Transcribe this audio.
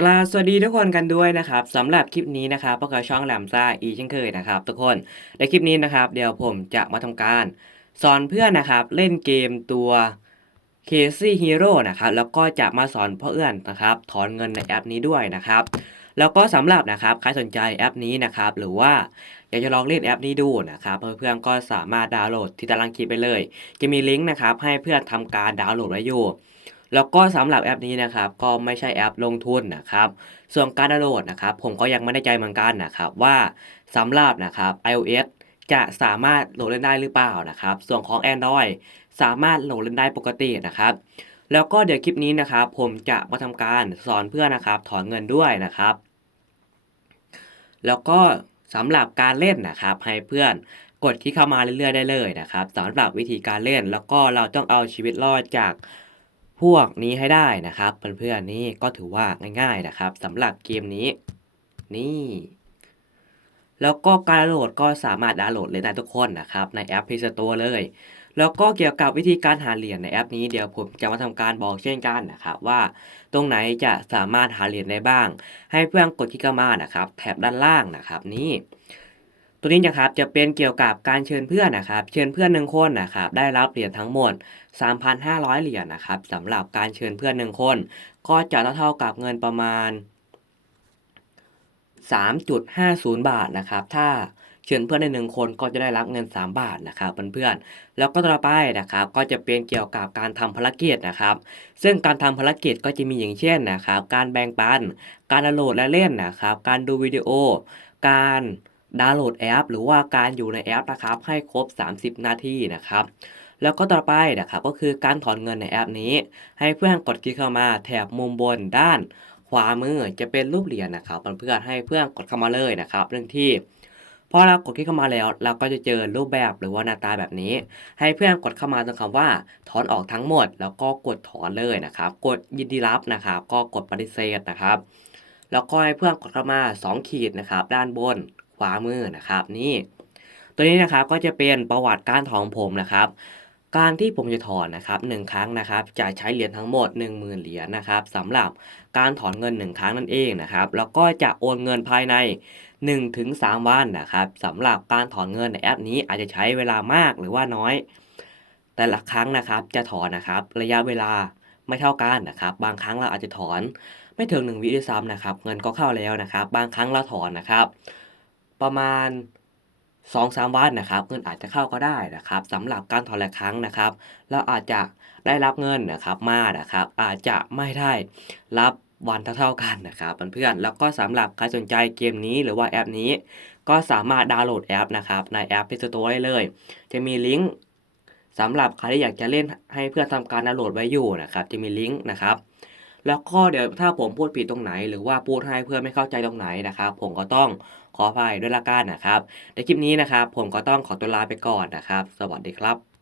กลาสวัสดีทุกคนกันด้วยนะครับสำหรับคลิปนี้นะครับพวกเราช่องแหลมซ่าอีเช่นเคยนะครับ ทุกคนในคลิปนี้นะครับ เดี๋ยวผมจะมาทำการ สอนเพื่อนนะครับ เล่นเกมตัว Casey Hero นะครับแล้วก็จะมาสอนเพื่อนนะครับถอนเงินในแอปนี้ด้วยนะครับ แล้วก็สำหรับนะครับใครสนใจแอปนี้นะครับ หรือว่าอยากจะลองเล่นแอปนี้ดูนะครับเพื่อนๆก็สามารถดาวน์โหลดที่ตารางคลิปไปเลย จะมีลิงก์นะครับให้เพื่อนทำการดาวน์โหลดไว้อยู่ แล้วก็สำหรับแอปนี้นะครับก็ไม่ใช่แอปลงทุนนะครับส่วนการดาวน์โหลดนะครับผมก็ยังไม่แน่ใจเหมือนกันนะครับว่าสำหรับนะครับ iOS จะสามารถโหลดเล่นได้หรือเปล่านะครับ ส่วนของ Android สามารถโหลดเล่นได้ปกตินะครับ แล้วก็เดี๋ยวคลิปนี้นะครับผมจะมาทำการสอนเพื่อนนะครับถอนเงินด้วยนะครับ แล้วก็สำหรับการเล่นนะครับให้เพื่อนกดคลิกเข้ามาเรื่อยๆได้เลยนะครับสำหรับวิธีการเล่นแล้วก็เราต้องเอาชีวิตรอดจาก พวกนี้ให้ได้นะครับ เพื่อนๆนี่ก็ถือว่าง่ายๆนะครับสำหรับเกมนี้ นี่ แล้วก็การดาวน์โหลดก็สามารถดาวน์โหลดเลยได้ทุกคนนะครับในแอป Play Store เลย แล้วก็เกี่ยวกับวิธีการหาเหรียญในแอปนี้เดี๋ยวผมจะมาทำการบอกเช่นกันนะครับว่า ตรงไหนจะสามารถหาเหรียญได้บ้าง ให้เพื่อนกดคลิกเข้ามานะครับ แถบด้านล่างนะครับ นี่ ตัวนี้นะครับจะเป็นเกี่ยวกับการเชิญเพื่อนนะครับ เชิญเพื่อนหนึ่งคนนะครับได้รับเหรียญทั้งหมด 3,500 เหรียญนะครับสำหรับการเชิญเพื่อนหนึ่งคน ก็จะเท่ากับเงินประมาณ 3.50 บาทนะครับ ถ้าเชิญเพื่อนได้หนึ่งคนก็จะได้รับเงิน 3 บาทนะครับเพื่อนๆแล้วก็ต่อไปนะครับ ก็จะเป็นเกี่ยวกับการทำภารกิจนะครับ ซึ่งการทำภารกิจก็จะมีอย่างเช่นนะครับ การแบ่งปัน การดาวน์โหลดและเล่นนะครับ การดูวิดีโอ การ ดาวน์โหลดแอป หรือว่าการอยู่ในแอปนะครับให้ครบ 30 นาทีนะครับแล้วก็ต่อไปนะครับก็คือการถอนเงินในแอปนี้ ให้เพื่อนกดคลิกเข้ามาแถบมุมบนด้านขวามือจะเป็นรูปเหรียญนะครับเพื่อนๆให้เพื่อนกดเข้ามาเลยนะครับเรื่องที่พอเรากดคลิกเข้ามาแล้ว เราก็จะเจอรูปแบบหรือว่าหน้าตาแบบนี้ ให้เพื่อนกดเข้ามาตรงคำว่า ถอนออกทั้งหมด แล้วก็กดถอนเลยนะครับ กดยินดีรับนะครับ ก็กดปฏิเสธนะครับ แล้วก็ให้เพื่อนกดเข้ามา 2 ขีดนะครับ ด้านบน ขวามือนะครับนี่ ตัวนี้นะครับก็จะเป็นประวัติการถอนผมนะครับการที่ผมจะถอนนะครับหนึ่งครั้งนะครับจะใช้เหรียญทั้งหมด 10,000 เหรียญนะครับสำหรับการถอนเงิน 1 ครั้งนั่นเองนะครับแล้วก็จะโอนเงินภายใน 1-3 วันนะครับสำหรับการถอนเงินในแอปนี้อาจจะใช้เวลามากหรือว่าน้อย แต่ละครั้งนะครับจะถอนนะครับระยะเวลาไม่เท่ากันนะครับ บางครั้งเราอาจจะถอนไม่ถึง 1 วิด้วยซ้ำนะครับเงินก็เข้าแล้วนะครับ บางครั้งเราถอนนะครับ ประมาณ2-3วันนะครับ เงินอาจจะเข้าก็ได้นะครับสำหรับการถอนหลายครั้งนะครับ เราอาจจะได้รับเงินนะครับมานะครับ อาจจะไม่ได้รับวันเท่าๆกันนะครับเพื่อนๆแล้วก็สำหรับใครสนใจเกมนี้หรือว่าแอปนี้ ก็สามารถดาวน์โหลดแอปนะครับในแอป Play Store ได้เลย จะมีลิงก์สำหรับใครที่อยากจะเล่นให้เพื่อนทำการดาวน์โหลดไว้อยู่นะครับ จะมีลิงก์นะครับแล้วก็เดี๋ยวถ้าผมพูดผิดตรงไหน หรือว่าพูดให้เพื่อนไม่เข้าใจตรงไหนนะครับ ผมก็ต้อง ขออภัยด้วยละกันนะครับ ในคลิปนี้นะครับ ผมก็ต้องขอตัวลาไปก่อนนะครับ สวัสดีครับ